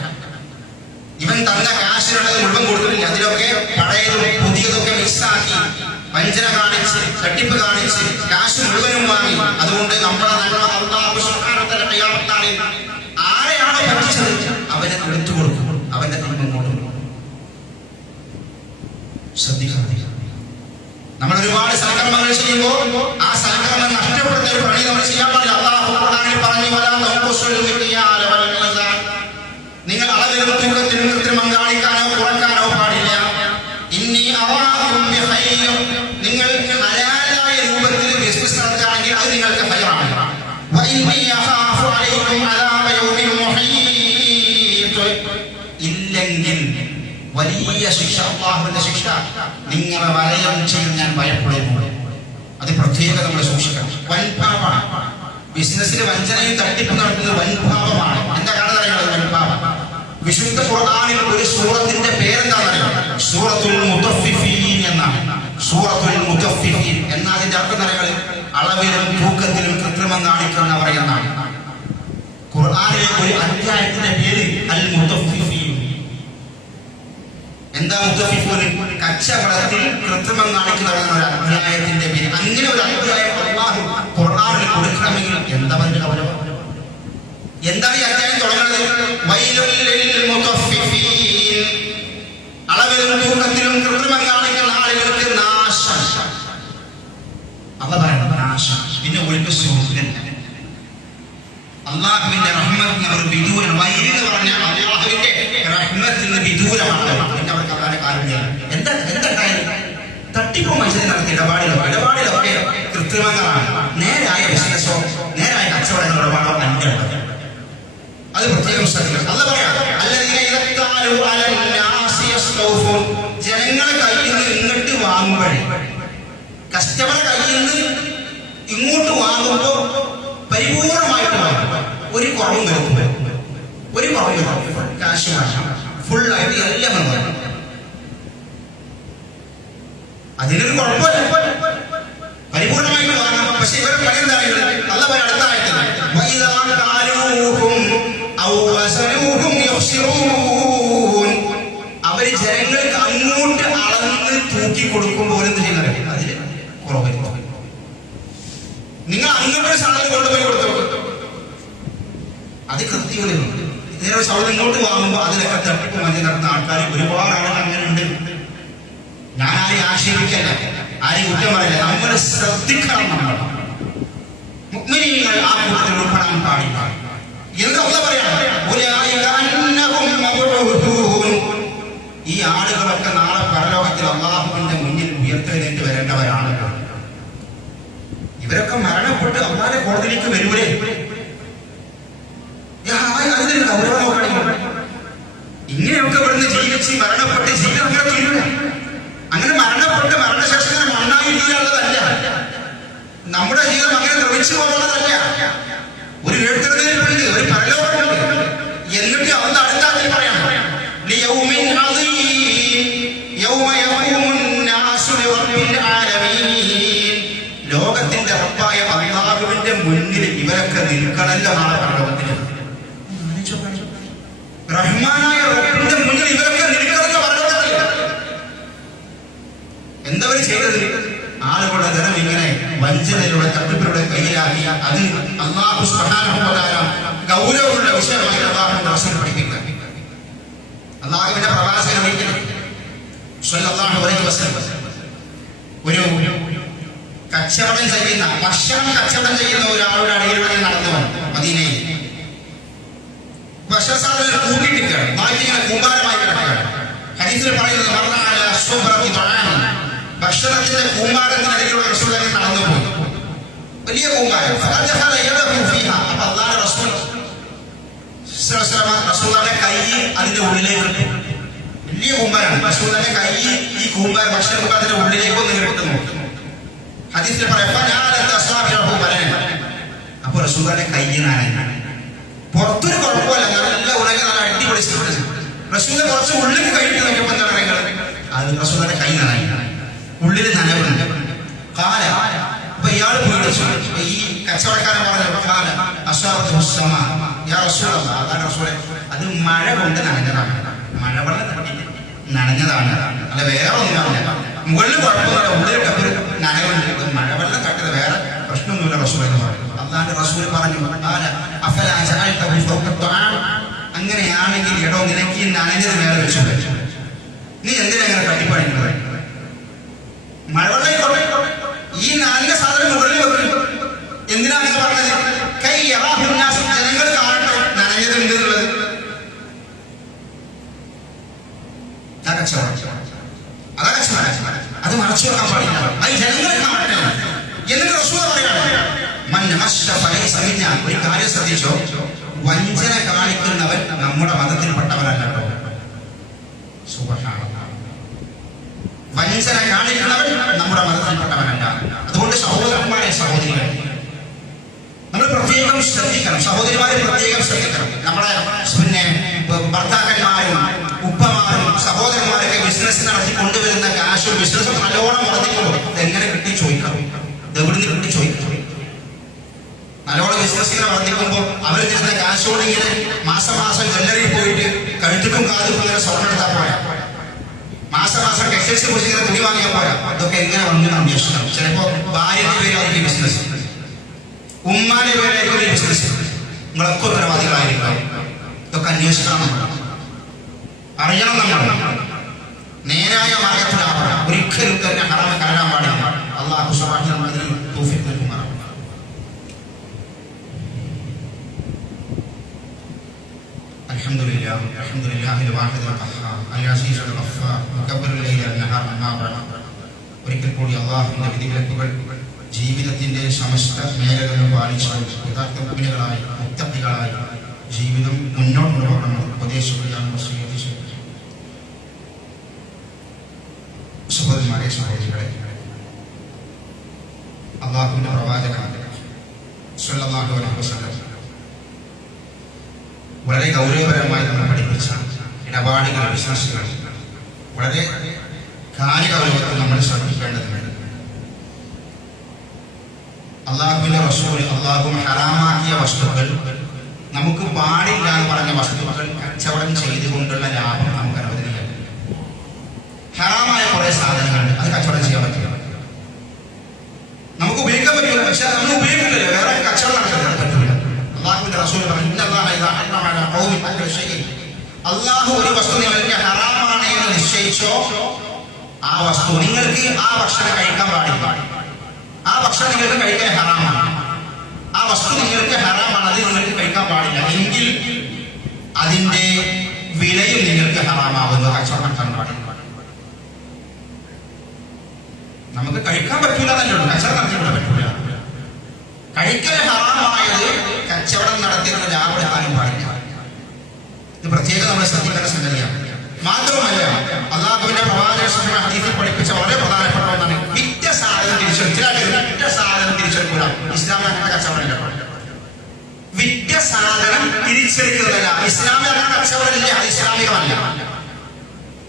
ഇവൻ തന്ന കാശിനുള്ളത് മുഴുവൻ കൊടുത്തിട്ടില്ല, അതിലൊക്കെ പഴയതും പുതിയതൊക്കെ മിക്സാക്കി വഞ്ചന കാണിച്ച്, തട്ടിപ്പ് കാണിച്ച് കാശ് മുഴുവനും വാങ്ങി. അതുകൊണ്ട് നമ്മുടെ നന്മ അല്ലാഹു സുബ്ഹാനഹു വ തആല ഖിയാമത്ത് നാളിൽ ആരെയാണോ പറ്റിച്ചത് അവനെ എടുത്തു കൊടുക്കും, അവന്റെ നന്മ കൊടുക്കും. ശ്രദ്ധിക്കണം. നമ്മൾ ഒരുപാട് സൽക്കർമ്മങ്ങൾ ചെയ്യുമ്പോൾ ആ സൽക്കർമ്മം നഷ്ടപ്പെടുന്ന ഒരു പണി നമ്മൾ ചെയ്യാൻ പാടില്ല. അല്ലാഹു ഖുർആനിൽ പറഞ്ഞു, നിങ്ങൾ അളവിലും തൂക്കത്തിലും കൃത്രിമം കാണിക്കാനോ കുറക്കാനോ പാടില്ല. ഇന്നി അറാകും ബിഖൈർ, നിങ്ങൾ ഹലാലായ രൂപത്തിൽ ബിസിനസ് നടത്തുകയാണെങ്കിൽ അത് നിങ്ങൾക്ക് ഖൈറാണ്. വഇന്നി അഖാഫു അലൈക്കും അദാബ യൗമിൻ മുഹീത്, ഇല്ലെങ്കിൽ വലിയ ശിക്ഷ, അല്ലാഹുവിന്റെ ശിക്ഷ നിങ്ങളെ വലയം ചെയ്ത് ഞാൻ ഭയപ്പെടുന്നു. അത് പ്രത്യേകം നമ്മൾ സൂക്ഷിക്കണം. വൻപാപമാണ്. ബിസിനസ്സിൽ വഞ്ചനയും തട്ടിപ്പും നടത്തുന്നത് വൻപാപമാണ്. എന്താ കാരണം അറിയുന്നത്? വൻപാപം. വിശുദ്ധ ഖുർആനിൽ ഒരു സൂറത്തിന്റെ പേരെന്താണെന്നറിയാം? സൂറത്തുൽ മുതഫിഫീൻ എന്നാണ്. സൂറത്തുൽ മുതഫിഫീൻ എന്ന അതിന്റെ അർത്ഥം അറിയാം, അളവിലും തൂക്കത്തിലും കൃത്രിമം കാണിക്കുന്നവർ എന്നാണ്. ഖുർആനിലെ ഒരു അധ്യായത്തിന്റെ പേര് അൽ മുതഫിഫീൻ. എന്താ മുതഫിഫൂൻ? കച്ചവടത്തിൽ കൃത്രിമം കാണിക്കുന്നവർ ഒരു അധ്യായത്തിന്റെ പേര്. അങ്ങനെ ഒരു അധ്യായം അല്ലാഹു ഖുർആനിൽ കൊടുക്കണമെങ്കിൽ എന്താ പറയുക? എന്താണ് ഈ അധ്യായം തുടങ്ങുന്നത്? വൈലുൽ ലിൽ മുതഫിഫീൻ, അളവിലും തൂക്കത്തിലും കൃത്രിമം കാണിക്കുന്ന ആളുകൾക്ക് നാശം. അല്ലാഹു പറയുന്നത് നാശം. പിന്നെ ഒരു സുഖം. അല്ലാഹുവിന്റെ റഹ്മത്തിന് ഒരു വിദൂരം. വൈൽ എന്ന് പറഞ്ഞാൽ അല്ലാഹുവിന്റെ റഹ്മത്തിന് വിദൂരമാണ്. പിന്നെ അവർക്ക് അതാണ് കാരണം. എന്താ തട്ടിപ്പോ മനുഷ്യനെ നടത്തിയ ഇടപാടിലൊക്കെ കൃത്രിമങ്ങളാണ്. നേരായ ബിസിനസ്സോ നേരായ കച്ചവടങ്ങളോ ഇടപാടോ അല്ല. അത് പ്രത്യേകം ശ്രദ്ധിക്കണം. അല്ല പറയാം, ജനങ്ങളെ കയ്യിൽ നിന്ന് ഇങ്ങോട്ട് വാങ്ങുമ്പോഴേ, കസ്റ്റമറെ കയ്യിൽ നിന്ന് ഇങ്ങോട്ട് വാങ്ങുമ്പോ പരിപൂർണമായിട്ട് വാങ്ങും. ഒരു കുറവും വരുത്തും, ഒരു കുറവും വരും. കാശ് വാങ്ങാം, ഫുള്ളായിട്ട് എല്ലാം വാങ്ങാം. അതിനൊരു കുഴപ്പമില്ല, പരിപൂർണമായിട്ട് വാങ്ങാം. പക്ഷെ ഇവരെ പണി എന്താണ്? അല്ല പറയാം അടുത്ത ആയിട്ട് അവര് ജനങ്ങൾക്ക് അങ്ങോട്ട് അളന്ന് തൂക്കി കൊടുക്കുമ്പോൾ എന്ത് ചെയ്യുന്നത്? അതില് കുറവ്. നിങ്ങൾ അങ്ങനൊരു സാധനം കൊണ്ടുപോയി കൊടുത്തു. അത് കൃത്യങ്ങളുണ്ട്. നേരെ സൗദി ഇങ്ങോട്ട് വാങ്ങുമ്പോൾ അതിലൊക്കെ തട്ടിപ്പ് മഞ്ഞ നടന്ന ആൾക്കാർ ഒരുപാട് ആളുകൾ അങ്ങനെ ഉണ്ട്. ഞാൻ ആരെയും ആക്ഷേപിക്കല്ല, ആരെയും കുറ്റം പറയില്ല. നമ്മൾ ശ്രദ്ധിക്കണം. നമ്മൾ മുഅ്മിനീങ്ങൾ ആ കൂട്ടത്തിൽ ഉൾപ്പെടാൻ പാടില്ല. എന്താ പറയണം? ഈ ആളുകളൊക്കെ നാളെ പരലോകത്തിൽ അള്ളാഹുവിന്റെ മുന്നിൽ ഉയർത്തെഴുന്നേറ്റ് വരേണ്ടവരാണ്. ഇവരൊക്കെ മരണപ്പെട്ട് അള്ളാഹുവിന്റെ കോടതിയിലേക്ക് വരൂലേ? അതിനൊരു ഗൗരവം നോക്കണം. ഇങ്ങനെയൊക്കെ ഇവിടുന്ന് ജീവിച്ച് മരണപ്പെട്ട് ജീവിതം അങ്ങനെ തീരൂല. അങ്ങനെ മരണപ്പെട്ട് മരണശേഷം മണ്ണായി തീരാനുള്ളതല്ല. നമ്മുടെ ജീവിതം അങ്ങനെ ദ്രവിച്ചു പോകുന്നതല്ല. ഒരു എഴുത്തെഴുന്നേൽപ്പുണ്ട്, ഒരു പരലോകമുണ്ട്. എന്നിട്ട് അവന്റെ അടുത്താത്തിൽ പറയാം, ലോകത്തിന്റെ റബ്ബായ അല്ലാഹുവിന്റെ മുന്നിൽ ഇവരൊക്കെ നിൽക്കണല്ലോ നാളെ പരലോകത്തിന്. റഹ്മാനായ റബ്ബിന്റെ മുന്നിൽ ഇവരൊക്കെ നിൽക്കണല്ലോ പരലോകത്തിൽ. എന്തവർ ചെയ്തത്? ആളുകളുടെ ധനം ഇങ്ങനെ വഞ്ചനയിലൂടെ തട്ടിപ്പിലൂടെ കയ്യിലാക്കി അത് അല്ലാഹു സുബ്ഹാനഹു വ തആല ഗൗരവമുള്ള വിഷയമായി അല്ലാഹുവിന്റെ റസൂൽ പഠിപ്പിക്കുക. അല്ലാഹുവിന്റെ പ്രവാചകൻ സ്വല്ലല്ലാഹു അലൈഹി വസല്ലം ഒരു കച്ചവടം ചെയ്യുന്ന, ഭക്ഷണം കച്ചവടം ചെയ്യുന്ന ഒരാളുടെ അടിയിലൂടെ നടന്നു വന്നു മദീനയിൽ. ഭക്ഷണസാധനം കൂട്ടിയിട്ടിരിക്കുകയാണ്, നാട്ടിങ്ങനെ കൂമ്പാരമായി കിടക്കുകയാണ്. ഹദീസിൽ പറയുന്നത് ഭക്ഷണത്തിന്റെ കൂമ്പാരത്തിനടിയിലൂടെ റസൂൽ നടന്നു പോയി. വലിയ കൂമ്പാരം. അപ്പൊ അല്ലാഹുവിന്റെ റസൂൽ റസൂലുള്ളാഹിന്റെ കൈ അതിന്റെ ഉള്ളിലേക്ക് ഇട്ടു. വലിയ കൂമ്പാരാണ്. റസൂലുള്ളാഹിന്റെ കൈ ഈ കൂമ്പാര ഭക്ഷണ കൂമ്പാരത്തിന്റെ ഉള്ളിലേക്ക് ഒന്ന് ഇട്ടു നോക്കി. ഹദീസിൽ പറയാം, അപ്പൊ റസൂലുള്ളാഹിന്റെ കൈ നനഞ്ഞു. പുറത്തൊരു കുഴപ്പമില്ല, നല്ല ഉണങ്ങി നല്ല അടിപൊളി. റസൂലിനെ കുറച്ച് ഉള്ളിൽ കൈയിട്ട് നോക്കിയപ്പോൾ എന്താ പറയുന്നത്? അത് റസൂലിന്റെ കൈ നനഞ്ഞു, ഉള്ളിൽ നനവുണ്ട്. കാല അപ്പൊ ഇയാൾ പേടിച്ചു. ഈ കച്ചവടക്കാരൻ പറഞ്ഞു, കാല അസ്വാബത്തുസ്സമാ യാ റസൂലല്ലാഹ്, അതാണ് റസൂലെ, അത് മഴ കൊണ്ട് നനഞ്ഞതാണ്. മഴവെള്ളം നനഞ്ഞതാണ്, അല്ല വേറെ ഒന്നുമില്ല. മുകളിൽ കുഴപ്പമില്ല, ഉള്ളിൽ നനവുണ്ട്. മഴവെള്ളം തട്ടത് വേറെ പ്രശ്നമൊന്നുമില്ല റസൂൽ എന്ന് പറഞ്ഞു. അല്ലാഹുവിന്റെ റസൂൽ പറഞ്ഞു, അങ്ങനെയാണെങ്കിൽ എടോ നിനക്ക് ഈ നനഞ്ഞത് നേരെ വെച്ചു, നീ എന്തിനാ അങ്ങനെ കട്ടിപ്പണിക്കുന്നത്? മഴവെള്ളം ഈ നനഞ്ഞ സാധനം മുകളിൽ വെക്കും. എന്തിനാണ് പറഞ്ഞത്? കൈ ജനങ്ങൾ കാണട്ടെ നനഞ്ഞത് ഉണ്ട് എന്നുള്ളത്. അത് മറച്ചു വെക്കാൻ പാടില്ല, അത് ജനങ്ങൾ കാണട്ടെ. എന്നിട്ട് റസൂൽ പറയുകയാണ്, ഒരു കാര്യം ശ്രദ്ധിച്ചോ, വഞ്ചന കാണിക്കുന്നവൻ നമ്മുടെ മതത്തിൽപ്പെട്ടവനല്ല. വഞ്ചന കാണിക്കുന്നവൻ നമ്മുടെ മതത്തിൽപ്പെട്ടവനല്ല. അതുകൊണ്ട് സഹോദരന്മാരെ, സഹോദരികൾ, നമ്മൾ പ്രത്യേകം ശ്രദ്ധിക്കണം. സഹോദരിമാരെ പ്രത്യേകം ശ്രദ്ധിക്കണം. നമ്മുടെ ഭർത്താക്കന്മാരും ഉപ്പമാരും സഹോദരന്മാരൊക്കെ ബിസിനസ് നടത്തി കൊണ്ടുവരുന്ന കാശ്, ബിസിനസ് നല്ലോണം വർദ്ധിക്കുമ്പോൾ എങ്ങനെ കിട്ടി ചോദിക്കണം, എവിടുന്ന് കിട്ടി ചോദിക്കണം. നല്ലോണം ബിസിനസ്സിനെ വർദ്ധിക്കുമ്പോൾ അവർ തരുന്ന കാശോട് ഇങ്ങനെ മാസം ജ്വല്ലറിയിൽ പോയിട്ട് കഴുത്തുക്കും കാതുക്കും ഇങ്ങനെ സ്വർണ്ണം എടുത്താൽ പോരാ. മാസം ടെക്സ്റ്റൈൽസ് കുറിച്ച് ഇങ്ങനെ തുണി വാങ്ങിയാൽ പോരാ. അതൊക്കെ എങ്ങനെ വന്നു അന്വേഷിക്കണം. ചിലപ്പോ ഭാര്യയുടെ പേരായിരിക്കും ബിസിനസ്, ഉമ്മാന്റെ പേരായിരിക്കും ഒരു ബിസിനസ്. നിങ്ങളൊക്കെ ഉത്തരവാദികളായിരിക്കണം. ഇതൊക്കെ അന്വേഷിക്കണം, നമ്മൾ അറിയണം. നമ്മൾ നേരായ മാർഗത്തിലാവണം. ഒരിക്കലും തന്നെ ഹറാമ് കലരാൻ പാടില്ല. അല്ലാഹു സുബ്ഹാനഹു വ തആല തൗഫീഖ് നൽകുമാറാകട്ടെ. അൽഹംദുലില്ലാഹ് അൽഹംദുലില്ലാഹിൽ വാഹിദിൽ ഖഹാർ അൽ അസീസുൽ ഗഫാർ മുകബ്ബിറുൽ ലൈലി വൻ നഹാർ അമ്മാ ബഅദ്. ഒരിക്കൽ കൂടി അല്ലാഹുവിന്റെ വിധിവിലക്കുകൾ ജീവിതത്തിന്റെ സമസ്ത മേഖലകളിലും പാലിച്ചുകൊണ്ട് യഥാർത്ഥ മുഅ്മിനുകളായി മുത്തഖികളായി ജീവിതം മുന്നോട്ട് കൊണ്ടുപോകണം ഉപദേശിക്കുകയാണ് വസിയത്ത് ചെയ്യുന്നത്. സഹോദരന്മാരെ, സഹോദരികളെ, അല്ലാഹുവിന്റെ പ്രവാചകൻ സ്വല്ലല്ലാഹു അലൈഹി വസല്ലം വളരെ ഗൗരവപരമായി നമ്മൾ പഠിപ്പിച്ച ഇടപാടുകൾ, ബിസിനസ്സുകൾ വളരെ കാര്യഗൗരവത്തിൽ നമ്മൾ ശ്രദ്ധിക്കേണ്ടതുണ്ട്. അല്ലാഹുവിന്റെ റസൂൽ അല്ലാഹു ഹറാമാക്കിയ വസ്തുക്കൾ, നമുക്ക് പാടില്ല എന്ന് പറഞ്ഞ വസ്തുക്കൾ കച്ചവടം ചെയ്തുകൊണ്ടുള്ള ലാഭം നമുക്ക് അനുവദിക്കില്ല. ഹറാമായ കുറെ സാധനങ്ങളുണ്ട്, അത് കച്ചവടം ചെയ്യാൻ പറ്റില്ല. നമുക്ക് ഉപയോഗിക്കാൻ പറ്റില്ല, പക്ഷെ നമ്മൾ ഉപയോഗിക്കില്ലല്ലോ. അല്ലാഹു ഒരു വസ്തു നിങ്ങൾക്ക് ഹറാമാണ് എന്ന് നിശ്ചയിച്ചോ, ആ വസ്തു നിങ്ങൾക്ക് ആ ഭക്ഷണം കഴിക്കാൻ പാടില്ല. ആ ഭക്ഷണം നിങ്ങൾക്ക് കഴിക്കാൻ ഹറാമാണ്. ആ വസ്തു നിങ്ങൾക്ക് ഹറാമാണ്, അത് നിങ്ങൾക്ക് കഴിക്കാൻ പാടില്ല എങ്കിൽ അതിന്റെ വിലയും നിങ്ങൾക്ക് ഹറാമാവുന്നു. കച്ചവടം നടത്താൻ പാടില്ല. നമുക്ക് കഴിക്കാൻ പറ്റൂല എന്നല്ലോ, കച്ചവടം നടത്തിക്കൊണ്ട് പറ്റൂല. കഴിക്കൽ ഹറാമായത് കച്ചവടം നടത്തിയുള്ള ലാഭം എടുക്കാനും പാടില്ല. ഇത് പ്രത്യേകം നമ്മൾ ശ്രദ്ധിക്കേണ്ട സംഗതിയാണ്. മാത്രമല്ല അല്ലാഹുവിന്റെ പ്രവാചകൻ ഹദീസിൽ പഠിപ്പിച്ച വളരെ പ്രധാനപ്പെട്ട ഒന്നാണ് വിറ്റ സാധനം തിരിച്ചെടുക്കുക. വിറ്റ സാധനം തിരിച്ചെടുക്കുക ഇസ്ലാമിൽ അങ്ങനെ കച്ചവടമില്ല. വിറ്റ സാധനം തിരിച്ചെടുക്കുന്നതല്ല ഇസ്ലാമിൽ അങ്ങനെ കച്ചവടമില്ല. അത് ഇസ്ലാമികമല്ല,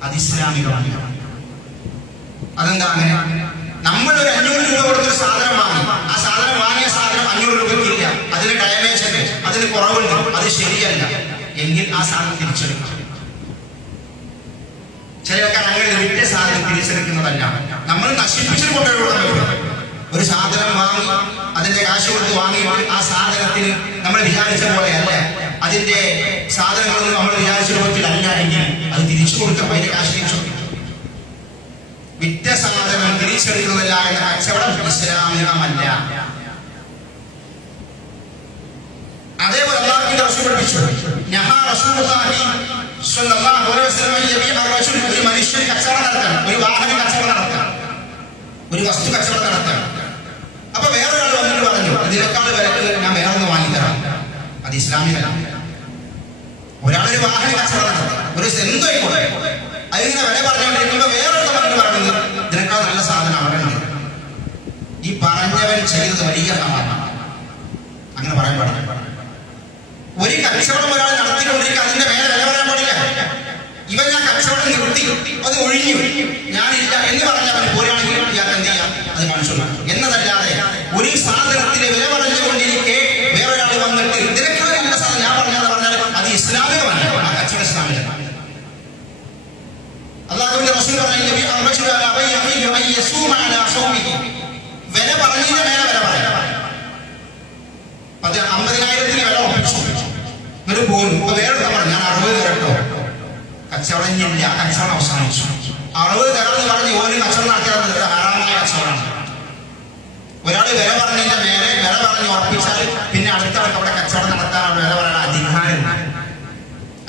അത് ഇസ്ലാമികമല്ല. അതെന്താ അങ്ങനെ? നമ്മൾ ഒരു 500 രൂപ കൊടുത്തൊരു സാധനം വാങ്ങി, ആ സാധനം വാങ്ങിയ സാധനം 500 രൂപയ്ക്കില്ല, അതിന് ഡാമേജ് ഉണ്ട്, അതിന് കുറവുണ്ട്, അത് ശരിയല്ല എങ്കിൽ ആ സാധനം തിരിച്ചെടുക്കണം. ചില ആൾക്കാർ അങ്ങനെ വിറ്റ സാധനം തിരിച്ചെടുക്കുന്നതല്ല, നമ്മൾ നശിപ്പിച്ചിട്ട് കൊണ്ടുപോയി. ഒരു സാധനം വാങ്ങി അതിന്റെ കാശ് കൊടുത്ത് വാങ്ങിയിട്ട് ആ സാധനത്തിന് നമ്മൾ വിചാരിച്ച പോലെയല്ല, അതിന്റെ സാധനങ്ങളൊന്നും നമ്മൾ വിചാരിച്ച രൂപത്തിലല്ല എങ്കിൽ അത് തിരിച്ചു കൊടുക്കാം. അതിന്റെ കാശ് തിരിച്ചു കൊടുക്കും. വിറ്റ സാധനം തിരിച്ചെടുക്കുന്നതല്ല എന്ന കച്ചവടം ഇസ്ലാമികമല്ല. അതേപോലെ അല്ലാഹുവിന്റെ റസൂൽ പഠിപ്പിച്ചു, നഹാ റസൂലുള്ളാഹി സ്വല്ലല്ലാഹു അലൈഹി വസല്ലം യബീഅ റജുൽ, ഒരു മനുഷ്യൻ കച്ചവടം നടത്തണം, ഒരു വാഹനം കച്ചവടം നടത്തണം, ഒരു വസ്തു കച്ചവടം നടത്തണം. അപ്പൊ വേറൊരാൾ വന്നിട്ട് പറഞ്ഞു, ഇതിനേക്കാൾ വിലക്ക് ഞാൻ വേറെ ഒന്ന് വാങ്ങിത്തരാം. അത് ഇസ്ലാമികമല്ല. ഒരാളൊരു വാഹനം കച്ചവടം നടത്തണം, ഒരു എന്തോയിക്കോട്ടെ, അതിങ്ങനെ വില പറഞ്ഞുകൊണ്ടിരിക്കുമ്പോ വേറൊരു വന്നിട്ട് പറയുന്നത് ഇതിനേക്കാൾ നല്ല സാധനം അവിടെ ഉണ്ട്. ഈ പറഞ്ഞവൻ ചെയ്തത് വലിയ ഹറാമാണ്. അങ്ങനെ പറയാൻ പാടില്ല. ഒരു കച്ചവടം ഒരാൾ നടത്തിക്കൊണ്ടിരിക്കുക, അതിന്റെ മേലെ വില പറയാൻ പാടില്ല. ഇവൻ ഞാൻ കച്ചവടം നിർത്തി, അത് ഒഴിഞ്ഞു, ഞാനില്ല എന്ന് പറഞ്ഞവൻ പോരാണെങ്കിൽ ഇയാൾക്ക് എന്ത് ചെയ്യാം? അത് കാണിച്ചു എന്നതല്ലാതെ ഒരു സാധനത്തിന് വില പറഞ്ഞുകൊണ്ടിരിക്കെ വേറൊരാൾ വന്നിട്ട് ഇതിനേക്കാൾ നല്ല സാധനം ഞാൻ പറഞ്ഞാൽ അത് ഇസ്ലാമികമല്ല, ആ കച്ചവടം ഇസ്ലാമികമല്ല. അല്ലാഹുവിന്റെ റസൂൽ പറഞ്ഞു, വില പറഞ്ഞതിന്റെ മേലെ വില പറയാം. 50,000 വില ഉറപ്പിച്ചു, എന്നിട്ട് പോകുന്നു. ഇപ്പൊ വേറെ പറഞ്ഞു, ഞാൻ 60 തരട്ടോ. കച്ചവടം ഇല്ല, കച്ചവടം അവസാനിച്ചു. 60 തരാന്ന് പറഞ്ഞ് ഒരു കച്ചവടം നടത്തിയാൽ ഹറാമായ കച്ചവടമാണ്. ഒരാൾ വില പറഞ്ഞതിന്റെ മേലെ വില പറഞ്ഞ് ഉറപ്പിച്ചാൽ പിന്നെ അടുത്ത ആൾക്ക് അവിടെ കച്ചവടം നടത്താനുള്ള വില പറയാൻ അധികാരം.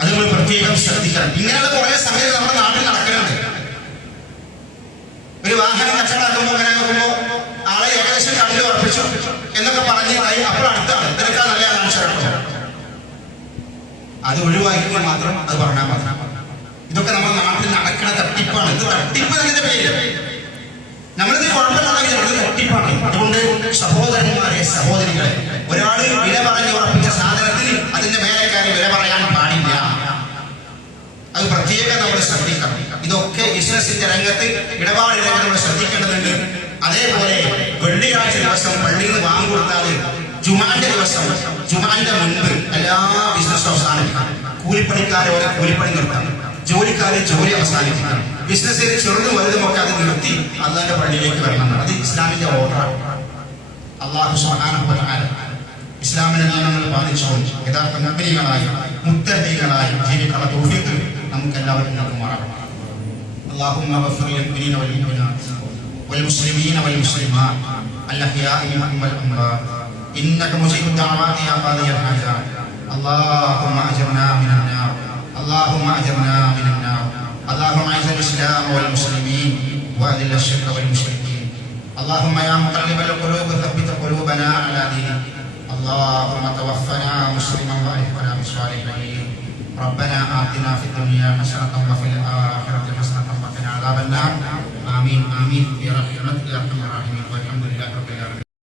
അത് നമ്മൾ പ്രത്യേകം ശ്രദ്ധിക്കണം. ഇങ്ങനെയുള്ള കുറെ സമയത്ത് നമ്മുടെ നാട്ടിൽ നടക്കുന്നുണ്ട്. ഒരു വാഹനം കച്ചവടമാക്കുമ്പോ അങ്ങനെ നോക്കുമ്പോ ആളെ ഏകദേശം കണ്ടു ഉറപ്പിച്ചു എന്നൊക്കെ പറഞ്ഞ് അപ്പോൾ അടുത്താണ് ഇതിനേക്കാൾ നല്ല കാണിച്ചു. അത് ഒഴിവാക്കി മാത്രം അത് പറഞ്ഞാൽ മാത്രം. ഇതൊക്കെ നമ്മുടെ നാട്ടിൽ നടക്കുന്ന തട്ടിപ്പാണ്. ഇത് തട്ടിപ്പ് എന്നതിന്റെ പേര് നമ്മളിത് കുഴപ്പമില്ലാണെങ്കിൽ ഇത് തട്ടിപ്പാണ്. അതുകൊണ്ട് സഹോദരന്മാരെ, സഹോദരികളെ, ഒരാൾ വില പറഞ്ഞ് ഉറപ്പിച്ച സാധനത്തിന് അതിന്റെ മേലക്കാരി വില പറയാൻ പാടില്ല. അത് പ്രത്യേകം നമ്മൾ ശ്രദ്ധിക്കണം. ഇതൊക്കെ ബിസിനസിന്റെ രംഗത്ത്, ഇടപാട് രംഗത്ത് നമ്മൾ ശ്രദ്ധിക്കേണ്ടതുണ്ട്. അതേപോലെ വെള്ളിയാഴ്ച ദിവസം പള്ളിയിൽ നിന്ന് വാങ്ങി കൊടുത്താൽ ജുമാന്റെ ദിവസം, ജുമാന്റെ മുൻപ് എല്ലാ ബിസിനസ്സും അവസാനിപ്പിക്കണം. കൂലിപ്പണിക്കാരെ കൂലിപ്പണി നിർത്തണം, ജോലിക്കാരെ ജോലി അവസാനിപ്പിക്കണം. ബിസിനസ്സിൽ ചെറുതും വലുതുമൊക്കെ അത് നിർത്തി അള്ളാന്റെ പള്ളിയിലേക്ക് വരണം. അത് ഇസ്ലാമിന്റെ ഓർഡറാണ്. അല്ലാഹു സുബ്ഹാനഹു വ തആല ഇസ്ലാമിന്റെ നിയമങ്ങൾ പാലിച്ചുകൊണ്ട് യഥാർത്ഥ മുഅ്മിനീകളായി മുത്തഖീകളായി ജീവിക്കാനുള്ള തൗഫീഖ് നമുക്ക് എല്ലാവർക്കും നൽകുമാറാകട്ടെ. اللهم اغفر للمؤمنين والمؤمنات والمسلمين والمسلمات الأحياء منهم والأموات إنك مجيب الدعوات يا قاضي الحاجات. اللهم أجرنا من النار، اللهم أجرنا من النار. اللهم أعز الإسلام والمسلمين وأذل الشرك والمشركين. اللهم يا مقلب القلوب ثبت قلوبنا على دينك. اللهم توفنا مسلما وألحقنا بالصالحين. ربنا آتنا في الدنيا حسنة وفي الآخرة حسنة وقنا عذاب النار. آمين آمين برحمتك يا أرحم الراحمين والحمد لله رب العالمين.